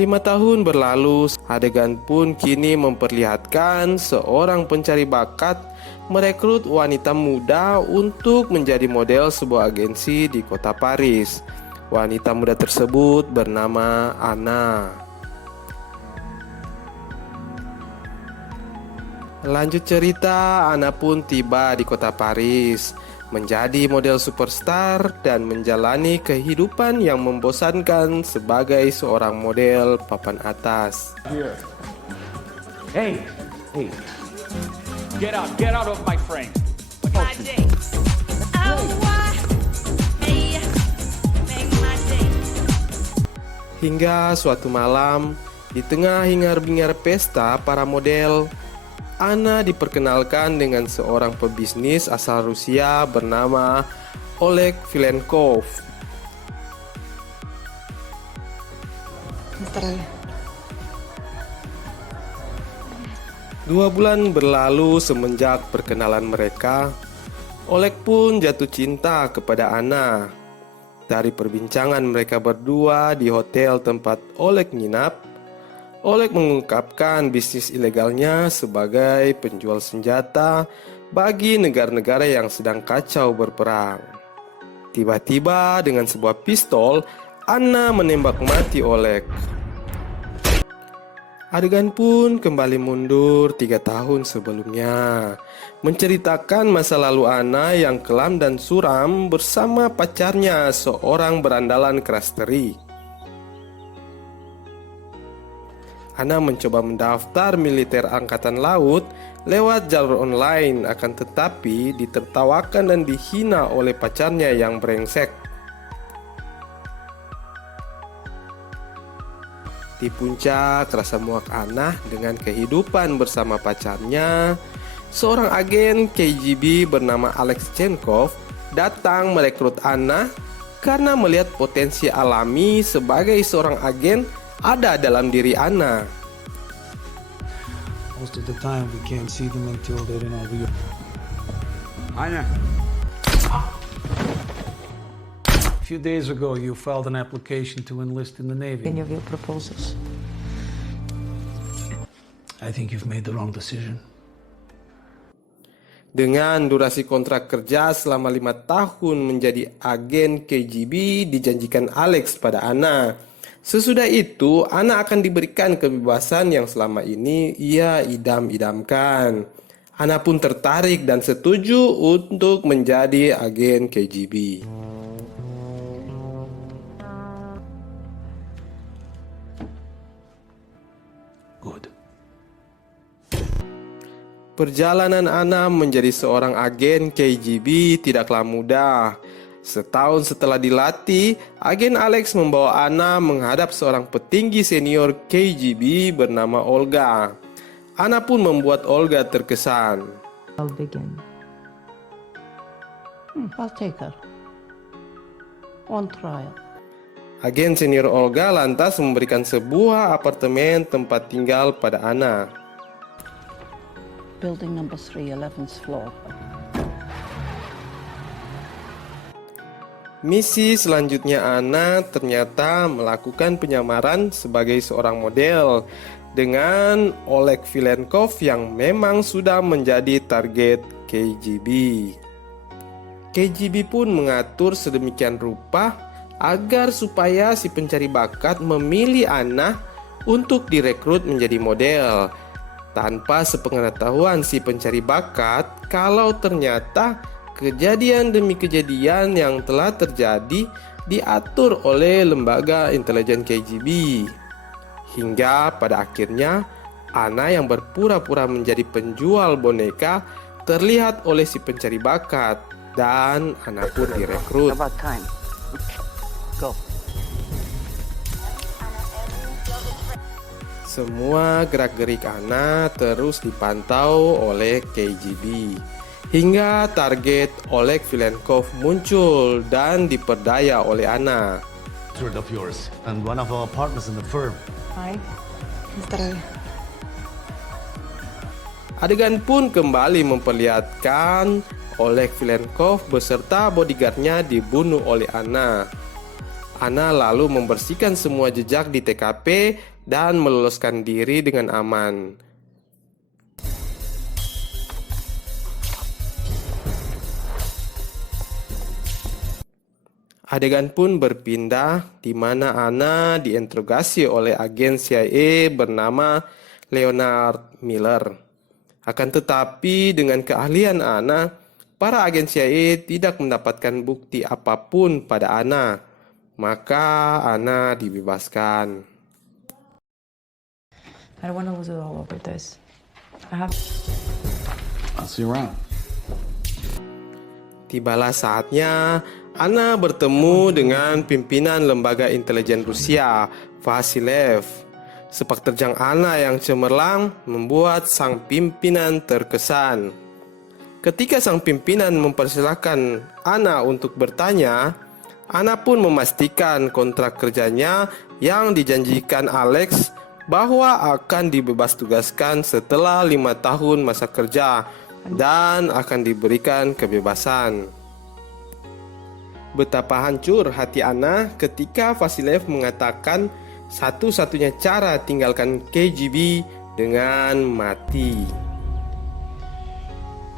5 tahun berlalu, adegan pun kini memperlihatkan seorang pencari bakat merekrut wanita muda untuk menjadi model sebuah agensi di kota Paris. Wanita muda tersebut bernama Anna. Lanjut cerita, Anna pun tiba di kota Paris, menjadi model superstar dan menjalani kehidupan yang membosankan sebagai seorang model papan atas. Here. Hey, get out of my frame. Hingga suatu malam, di tengah hingar-bingar pesta para model, Anna diperkenalkan dengan seorang pebisnis asal Rusia bernama Oleg Vilenkov. Здравия. 2 bulan berlalu semenjak perkenalan mereka. Oleg pun jatuh cinta kepada Anna. Dari perbincangan mereka berdua di hotel tempat Oleg nginap, Oleg mengungkapkan bisnis ilegalnya sebagai penjual senjata bagi negara-negara yang sedang kacau berperang. Tiba-tiba dengan sebuah pistol, Anna menembak mati Oleg. Adegan pun kembali mundur 3 tahun sebelumnya, menceritakan masa lalu Anna yang kelam dan suram bersama pacarnya, seorang berandalan keras teri. Anna mencoba mendaftar militer angkatan laut lewat jalur online, akan tetapi ditertawakan dan dihina oleh pacarnya yang brengsek. Di puncak rasa muak Anna dengan kehidupan bersama pacarnya, seorang agen KGB bernama Alex Chenkov datang merekrut Anna karena melihat potensi alami sebagai seorang agen ada dalam diri Anna. Most of the time we can't see them until they're in our view. Anna. A few days ago you filed an application to enlist in the Navy. Any of your proposals? I think you've made the wrong decision. Dengan durasi kontrak kerja selama 5 tahun menjadi agen KGB dijanjikan Alex pada Anna. Sesudah itu, Anna akan diberikan kebebasan yang selama ini ia idam-idamkan. Anna pun tertarik dan setuju untuk menjadi agen KGB. Good. Perjalanan Anna menjadi seorang agen KGB tidaklah mudah. Setahun setelah dilatih, agen Alex membawa Anna menghadap seorang petinggi senior KGB bernama Olga. Anna pun membuat Olga terkesan. I'll begin. I'll take her. On trial. Agen senior Olga lantas memberikan sebuah apartemen tempat tinggal pada Anna. Building number 3, 11th floor. Misi selanjutnya Anna ternyata melakukan penyamaran sebagai seorang model dengan Oleg Vilenkov yang memang sudah menjadi target KGB. KGB pun mengatur sedemikian rupa agar supaya si pencari bakat memilih Anna untuk direkrut menjadi model, tanpa sepengetahuan si pencari bakat kalau ternyata kejadian demi kejadian yang telah terjadi diatur oleh lembaga intelijen KGB. Hingga pada akhirnya Anna yang berpura-pura menjadi penjual boneka terlihat oleh si pencari bakat dan Anna pun direkrut. About time. Go. Semua gerak-gerik Anna terus dipantau oleh KGB. Hingga target Oleg Vilenkov muncul dan diperdaya oleh Anna. Friend of yours and one of our partners in the firm. Hi. Здравия. Adegan pun kembali memperlihatkan Oleg Vilenkov beserta bodyguardnya dibunuh oleh Anna. Ana lalu membersihkan semua jejak di TKP dan meloloskan diri dengan aman. Adegan pun berpindah di mana Ana diinterogasi oleh agen CIA bernama Leonard Miller. Akan tetapi dengan keahlian Ana, para agen CIA tidak mendapatkan bukti apapun pada Ana. Maka Ana dibebaskan. I don't want to lose it all over this. I'll see you around. Tibalah saatnya Ana bertemu dengan pimpinan lembaga intelijen Rusia, Vasilev. Sepak terjang Ana yang cemerlang membuat sang pimpinan terkesan. Ketika sang pimpinan mempersilahkan Ana untuk bertanya, Ana pun memastikan kontrak kerjanya yang dijanjikan Alex bahwa akan dibebas tugaskan setelah 5 tahun masa kerja dan akan diberikan kebebasan. Betapa hancur hati Ana ketika Vasilev mengatakan satu-satunya cara tinggalkan KGB dengan mati.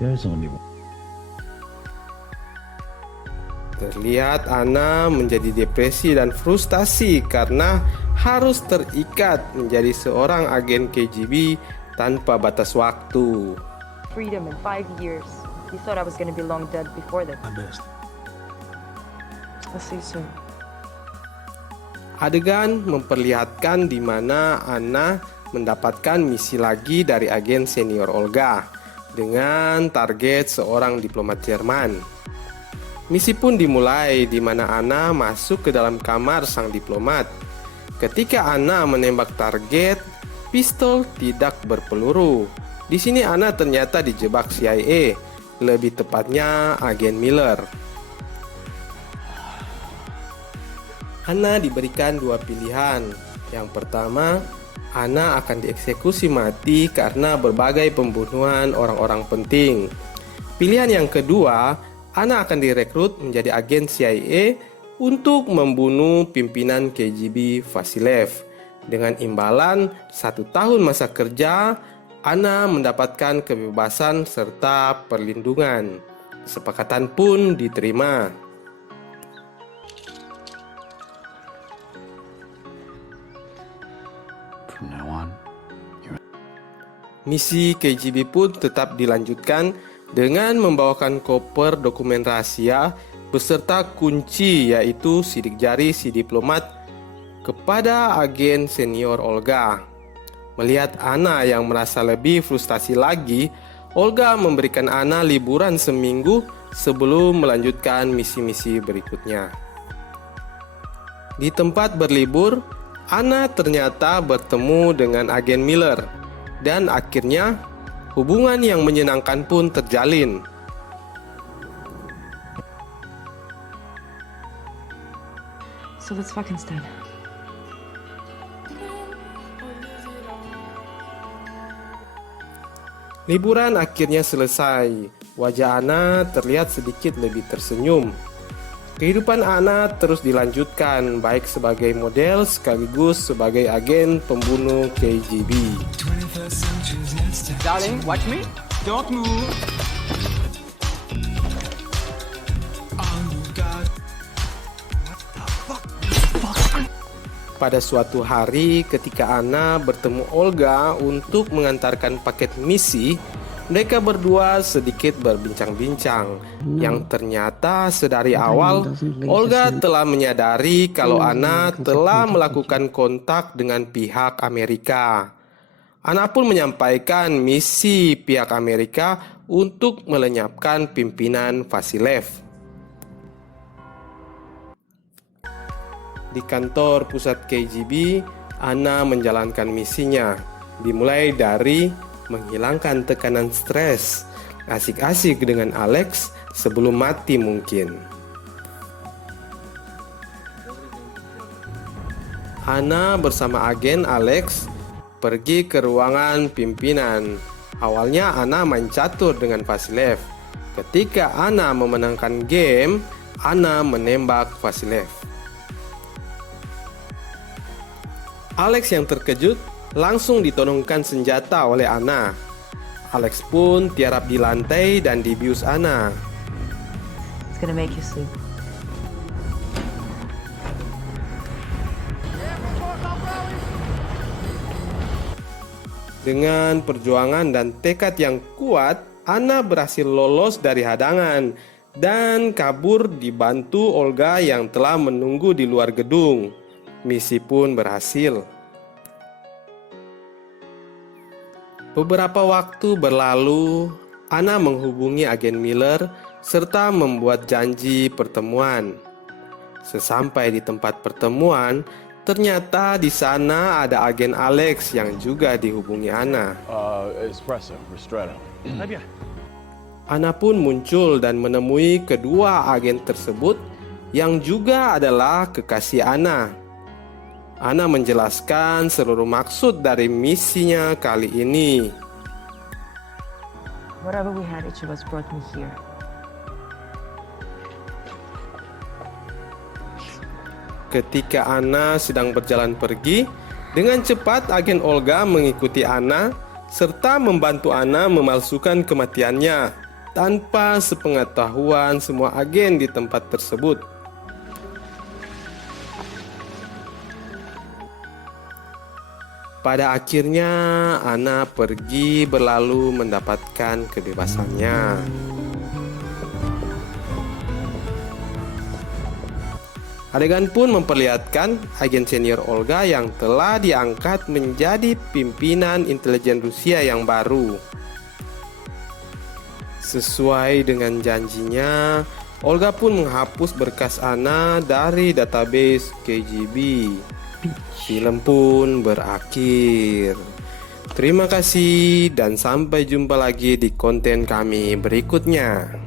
There's only one. Terlihat Ana menjadi depresi dan frustasi karena harus terikat menjadi seorang agen KGB tanpa batas waktu. Freedom in 5 years. You thought I was going to be long dead before that. My best. I'll see you soon. Adegan memperlihatkan di mana Ana mendapatkan misi lagi dari agen senior Olga dengan target seorang diplomat Jerman. Misi pun dimulai di mana Ana masuk ke dalam kamar sang diplomat. Ketika Ana menembak target, pistol tidak berpeluru. Di sini Ana ternyata dijebak CIA, lebih tepatnya agen Miller. Ana diberikan 2 pilihan. Yang pertama, Ana akan dieksekusi mati karena berbagai pembunuhan orang-orang penting. Pilihan yang kedua, Ana akan direkrut menjadi agen CIA untuk membunuh pimpinan KGB Vasilev. Dengan imbalan 1 tahun masa kerja, Ana mendapatkan kebebasan serta perlindungan. Kesepakatan pun diterima. From now on, Misi KGB pun tetap dilanjutkan dengan membawakan koper dokumen rahasia beserta kunci, yaitu sidik jari si diplomat, kepada agen senior Olga. Melihat Ana yang merasa lebih frustasi lagi, Olga memberikan Ana liburan seminggu sebelum melanjutkan misi-misi berikutnya. Di tempat berlibur, Ana ternyata bertemu dengan agen Miller dan akhirnya hubungan yang menyenangkan pun terjalin. So let's fuck instead. Liburan akhirnya selesai. Wajah Ana terlihat sedikit lebih tersenyum. Kehidupan Ana terus dilanjutkan, baik sebagai model sekaligus sebagai agen pembunuh KGB. darling, watch me. Don't move. Pada suatu hari ketika Ana bertemu Olga untuk mengantarkan paket misi, mereka berdua sedikit berbincang-bincang. Yang ternyata sedari awal Olga telah menyadari kalau Ana telah melakukan kontak dengan pihak Amerika. Ana pun menyampaikan misi pihak Amerika untuk melenyapkan pimpinan Vasilev. Di kantor pusat KGB, Ana menjalankan misinya, dimulai dari menghilangkan tekanan stres, asik-asik dengan Alex sebelum mati mungkin. Ana bersama agen Alex pergi ke ruangan pimpinan. Awalnya Ana main catur dengan Vasilev. Ketika Ana memenangkan game, Ana menembak Vasilev. Alex yang terkejut langsung ditodongkan senjata oleh Anna. Alex pun tiarap di lantai dan dibius Anna. It's gonna make you sleep. Dengan perjuangan dan tekad yang kuat, Anna berhasil lolos dari hadangan dan kabur dibantu Olga yang telah menunggu di luar gedung. Misi pun berhasil. Beberapa waktu berlalu, Anna menghubungi agen Miller serta membuat janji pertemuan. Sesampai di tempat pertemuan, ternyata di sana ada agen Alex yang juga dihubungi Anna. Espresso, ristretto. Anna pun muncul dan menemui kedua agen tersebut yang juga adalah kekasih Anna. Anna menjelaskan seluruh maksud dari misinya kali ini. Whatever we had, each of us brought me here. Ketika Anna sedang berjalan pergi, dengan cepat agen Olga mengikuti Anna serta membantu Anna memalsukan kematiannya tanpa sepengetahuan semua agen di tempat tersebut. Pada akhirnya, Anna pergi berlalu mendapatkan kebebasannya. Adegan pun memperlihatkan agen senior Olga yang telah diangkat menjadi pimpinan intelijen Rusia yang baru. Sesuai dengan janjinya, Olga pun menghapus berkas Anna dari database KGB. Film pun berakhir. Terima kasih dan sampai jumpa lagi di konten kami berikutnya.